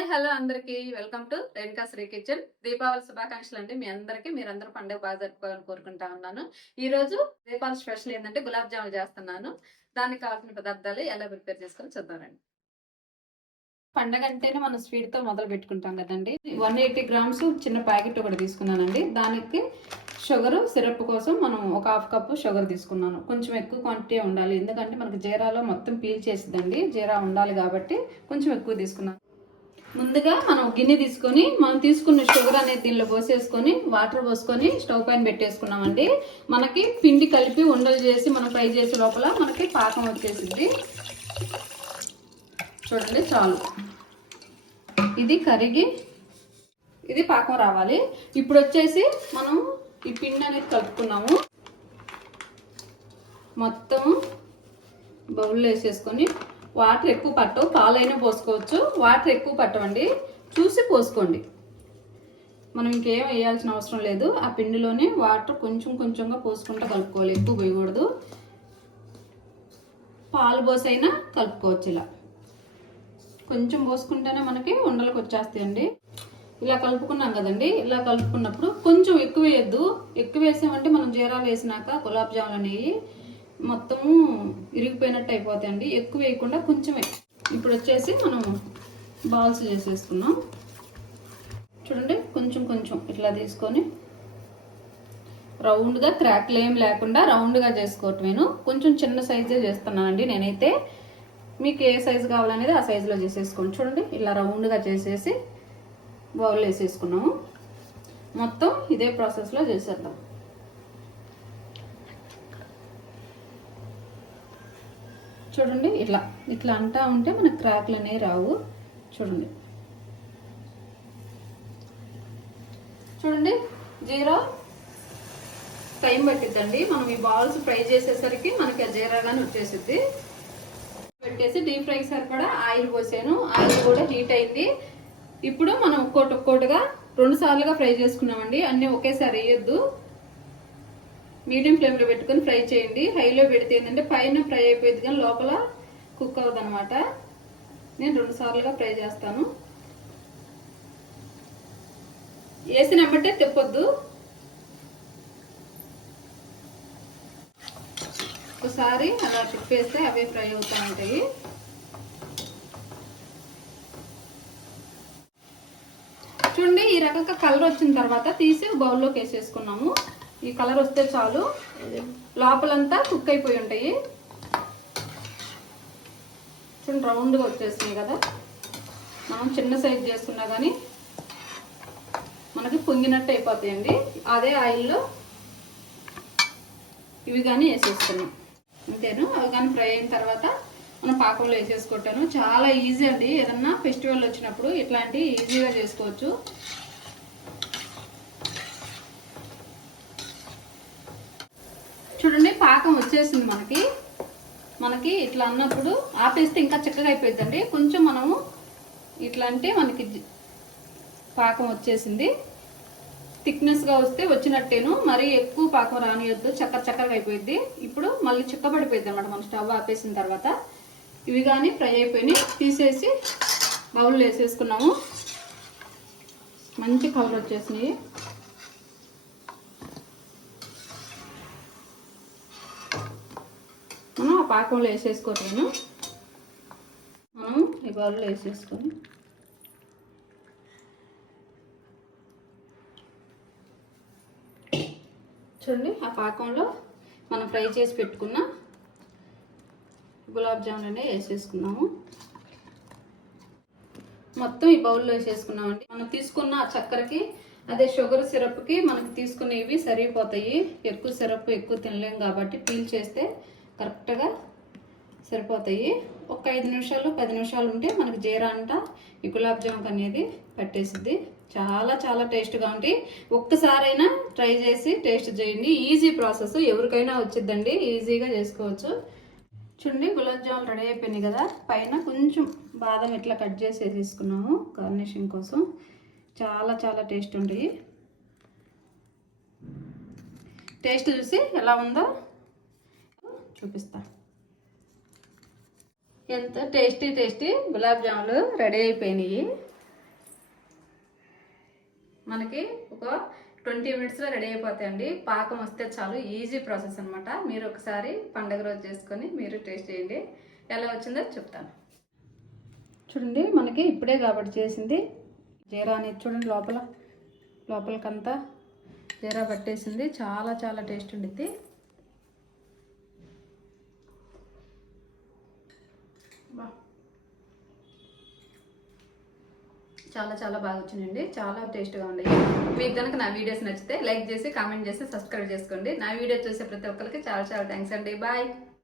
Hi hello అందరికి. Welcome to Renuka Sri kitchen. Deepavali శుభాకాంక్షలు అండి మీ అందరికి. మీరందరూ పండుగ బాగా జరుపుకోవాలని కోరుకుంటా ఉన్నాను. ఈ రోజు దీపావళి స్పెషల్ ఏంటంటే గులాబ్ జామున్ చేస్తున్నాను. దానికి కావాల్సిన పదార్థాలు ఎలా ప్రిపేర్ చేసుకొని చూద్దామండి. పండగ అంటేనే మనం స్వీట్తో మొదలు పెట్టుకుంటాం కదండి. వన్ ఎయిటీ గ్రామ్స్ చిన్న ప్యాకెట్ ఒకటి తీసుకున్నానండి. దానికి షుగర్ సిరప్ కోసం మనం ఒక హాఫ్ కప్ షుగర్ తీసుకున్నాను. కొంచెం ఎక్కువ క్వాంటిటీ ఉండాలి. ఎందుకంటే మనకు జీరాలో మొత్తం పీల్ చేసిద్దండి. జీరా ఉండాలి కాబట్టి కొంచెం ఎక్కువ తీసుకున్నాను. ముందుగా మనం గిన్నె తీసుకొని మనం తీసుకున్న షుగర్ అనేది దీనిలో పోసేసుకొని వాటర్ పోసుకొని స్టవ్ పైన పెట్టేసుకున్నామండి. మనకి పిండి కలిపి ఉండలు చేసి మనం ఫ్రై చేసే లోపల మనకి పాకం వచ్చేసింది. చూడండి చాలు. ఇది కరిగి ఇది పాకం రావాలి. ఇప్పుడు వచ్చేసి మనం ఈ పిండి అనేది కలుపుకున్నాము. మొత్తం బౌల్లో వేసేసుకొని వాటర్ ఎక్కువ పట్టవు పాలైనా పోసుకోవచ్చు. వాటర్ ఎక్కువ పట్టవండి. చూసి పోసుకోండి. మనం ఇంకేం వేయాల్సిన అవసరం లేదు. ఆ పిండిలోనే వాటర్ కొంచెం కొంచెంగా పోసుకుంటూ కలుపుకోవాలి. ఎక్కువ పోయకూడదు పాలు పోసైనా కలుపుకోవచ్చు ఇలా. కొంచెం పోసుకుంటేనే మనకి ఉండలకు వచ్చేస్తాయండి. ఇలా కలుపుకున్నాం కదండి. ఇలా కలుపుకున్నప్పుడు కొంచెం ఎక్కువ వేయద్దు. ఎక్కువ వేసామంటే మనం జీరాలు వేసినాక గులాబ్ జాములు అనేవి మొత్తము ఇరిగిపోయినట్టు అయిపోతాయండి. ఎక్కువ వేయకుండా కొంచెమే. ఇప్పుడు వచ్చేసి మనం బాల్స్ చేసేసుకున్నాం చూడండి కొంచెం కొంచెం ఇట్లా తీసుకొని రౌండ్గా క్రాక్లు ఏం లేకుండా రౌండ్గా చేసుకోవటం నేను. కొంచెం చిన్న సైజే చేస్తున్నానండి నేనైతే. మీకు ఏ సైజు కావాలనేది ఆ సైజులో చేసేసుకోండి. చూడండి ఇలా రౌండ్గా చేసేసి బౌల్ వేసేసుకున్నాము. మొత్తం ఇదే ప్రాసెస్లో చేసేద్దాం. చూడండి ఇట్లా ఇట్లా అంటా ఉంటే మనకు క్రాక్లు అనేవి రావు. చూడండి. చూడండి జీరా టైం పట్టిద్దండి. మనం ఈ బాల్స్ ఫ్రై చేసేసరికి మనకి ఆ జీరా కానీ వచ్చేసిద్ది. పెట్టేసి డీప్ ఫ్రై సరిపడా ఆయిల్ పోసాను. ఆయిల్ కూడా హీట్ అయింది. ఇప్పుడు మనం ఒక్కోటి ఒక్కోటిగా రెండు సార్లుగా ఫ్రై చేసుకున్నామండి. అన్నీ ఒకేసారి వేయొద్దు. మీడియం ఫ్లేమ్లో పెట్టుకొని ఫ్రై చేయండి. హైలో పెడితే ఏంటంటే పైన ఫ్రై అయిపోయింది కానీ లోపల కుక్ అవ్వదనమాట నేను రెండు సార్లుగా ఫ్రై చేస్తాను. వేసిన తిప్పొద్దు. ఒకసారి అలా తిప్పేస్తే అవే ఫ్రై అవుతూ ఉంటాయి. చూడండి ఈ రకంగా కలర్ వచ్చిన తర్వాత తీసి బౌల్లోకి వేసేసుకున్నాము. ఈ కలర్ వస్తే చాలు. లోపలంతా కుక్ అయిపోయి ఉంటాయి. చూడండి రౌండ్గా వచ్చేస్తుంది కదా. మనం చిన్న సైజ్ చేసుకున్నా కానీ మనకి పొంగినట్టు అయిపోతాయండి. అదే ఆయిల్లో ఇవి కానీ వేసేస్తున్నాం. అంతేను? అవి కానీ ఫ్రై అయిన తర్వాత మనం పాకంలో వేసేసుకుంటాను. చాలా ఈజీ అండి. ఏదన్నా ఫెస్టివల్ వచ్చినప్పుడు ఇట్లాంటివి ఈజీగా చేసుకోవచ్చు. చూడండి పాకం వచ్చేసింది మనకి. మనకి ఇట్లా అన్నప్పుడు ఆపేస్తే ఇంకా చిక్కగా అయిపోయిందండి కొంచెం మనము ఇట్లా అంటే మనకి పాకం వచ్చేసింది. థిక్నెస్గా వస్తే వచ్చినట్టేను. మరీ ఎక్కువ పాకం రానియొద్దు. చక్కర చక్కరగా అయిపోయింది ఇప్పుడు మళ్ళీ చిక్కబడిపోయింది అనమాట మనం స్టవ్ ఆపేసిన తర్వాత. ఇవి కానీ ఫ్రై అయిపోయినాయి. తీసేసి బౌల్లో వేసేసుకున్నాము. మంచి కవర్ వచ్చేసినాయి. మనం ఆ పాకంలో వేసేసుకోలేను మనం ఈ బౌల్లో వేసేసుకొని. చూడండి ఆ పాకంలో మనం ఫ్రై చేసి పెట్టుకున్న గులాబ్ జామున్ అనేవి వేసేసుకున్నాము. మొత్తం ఈ బౌల్లో వేసేసుకున్నామండి. మనం తీసుకున్న చక్కెరకి అదే షుగర్ సిరప్కి మనకు తీసుకునేవి సరిపోతాయి. ఎక్కువ సిరప్ ఎక్కువ తినలేం కాబట్టి పీల్ చేస్తే కరెక్ట్గా సరిపోతాయి. ఒక ఐదు నిమిషాలు పది నిమిషాలు ఉంటే మనకి జీరా అంట ఈ గులాబ్ జామున్ అనేది పట్టేసిద్ది. చాలా చాలా టేస్ట్గా ఉంటాయి. ఒక్కసారైనా ట్రై చేసి టేస్ట్ చేయండి. Easy process. ఎవరికైనా వచ్చిద్దండి. ఈజీగా చేసుకోవచ్చు. చూడండి గులాబ్ జామున్ రెడీ అయిపోయినాయి కదా. పైన కొంచెం బాదం ఇట్లా కట్ చేసి తీసుకున్నాము గార్నిషింగ్ కోసం. చాలా చాలా టేస్ట్ ఉంటాయి. టేస్ట్ చూసి ఎలా ఉందో చూపిస్తా. ఎంత? టేస్టీ టేస్టీ గులాబ్ జాములు రెడీ అయిపోయినాయి. మనకి ఒక ట్వంటీ మినిట్స్లో రెడీ అయిపోతాయండి. పాకం వస్తే చాలు ఈజీ ప్రాసెస్ అనమాట మీరు ఒకసారి పండగ రోజు చేసుకొని మీరు టేస్ట్ చేయండి. ఎలా వచ్చిందో చెప్తాను. చూడండి మనకి ఇప్పుడే కాబట్టి చేసింది. జీరా అనేది చూడండి లోపల. లోపలికంతా జీరా పట్టేసింది. చాలా చాలా టేస్ట్ ఉండిద్ది. చాలా చాలా బాగా వచ్చినాయండి. చాలా టేస్ట్గా ఉన్నాయి. మీకు కనుక నా వీడియోస్ నచ్చితే లైక్ చేసి కామెంట్ చేసి సబ్స్క్రైబ్ చేసుకోండి. నా వీడియో చూసే ప్రతి ఒక్కరికి చాలా చాలా థ్యాంక్స్ అండి. బాయ్.